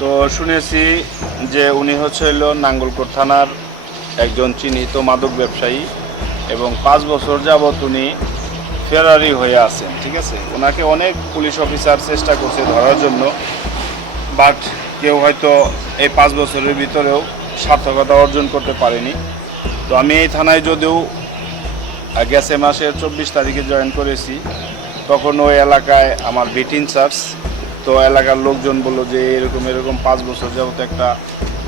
তো শুনেছি যে উনি হলো নাঙ্গলকোট থানার একজন চিহ্নিত মাদক ব্যবসায়ী এবং 5 বছর যাবৎ উনি ফেরারি হয়ে আছেন। ঠিক আছে, ওনাকে অনেক পুলিশ অফিসার চেষ্টা করছে ধরার জন্য, বাট কেউ হয়তো এই 5 বছরের ভিতরেও সার্থকতা অর্জন করতে পারেনি। তো আমি এই থানায় যদিও গেছে মাসের 24 তারিখে জয়েন করেছি, তখন ওই এলাকায় আমার বিট ইনচার্জ, তো এলাকার লোকজন বললো যে এরকম 5 বছর যাবত একটা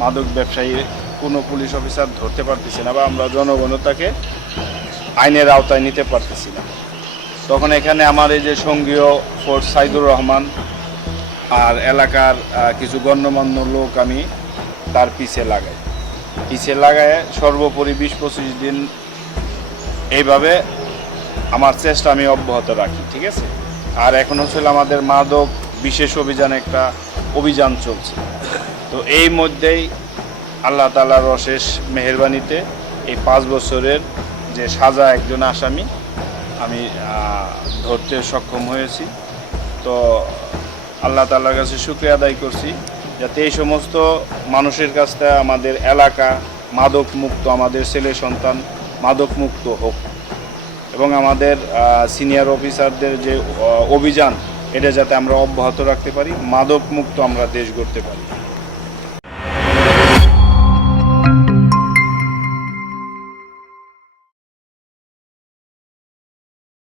মাদক ব্যবসায়ী কোনো পুলিশ অফিসার ধরতে পারতেছে না, বা আমরা জনগণও তাকে আইনের আওতায় নিতে পারতেছি না। তখন এখানে আমার এই যে সঙ্গীয় ফোর্স সাইদুর রহমান আর এলাকার কিছু গণ্যমান্য লোক আমি তার পিছে লাগায় সর্বোপরি 20-25 দিন এইভাবে আমার চেষ্টা আমি অব্যাহত রাখি। ঠিক আছে, আর এখন হচ্ছে আমাদের মাদক বিশেষ একটা অভিযান চলছে। তো এই মধ্যেই আল্লাহ তাআলার অশেষ মেহেরবানিতে এই 5 বছরের যে সাজা একজন আসামি আমি ধরতে সক্ষম হয়েছি। তো আল্লাহ তাআলার কাছে শুকরিয়া আদায় করছি যাতে এই সমস্ত মানুষের কাছ থেকে আমাদের এলাকা মাদক মুক্ত, আমাদের ছেলে সন্তান মাদক মুক্ত হোক, এবং আমাদের সিনিয়র অফিসারদের যে অভিযান এটা যাতে আমরা অব্যাহত রাখতে পারি, মাদক মুক্ত আমরা দেশ গড়তে পারি।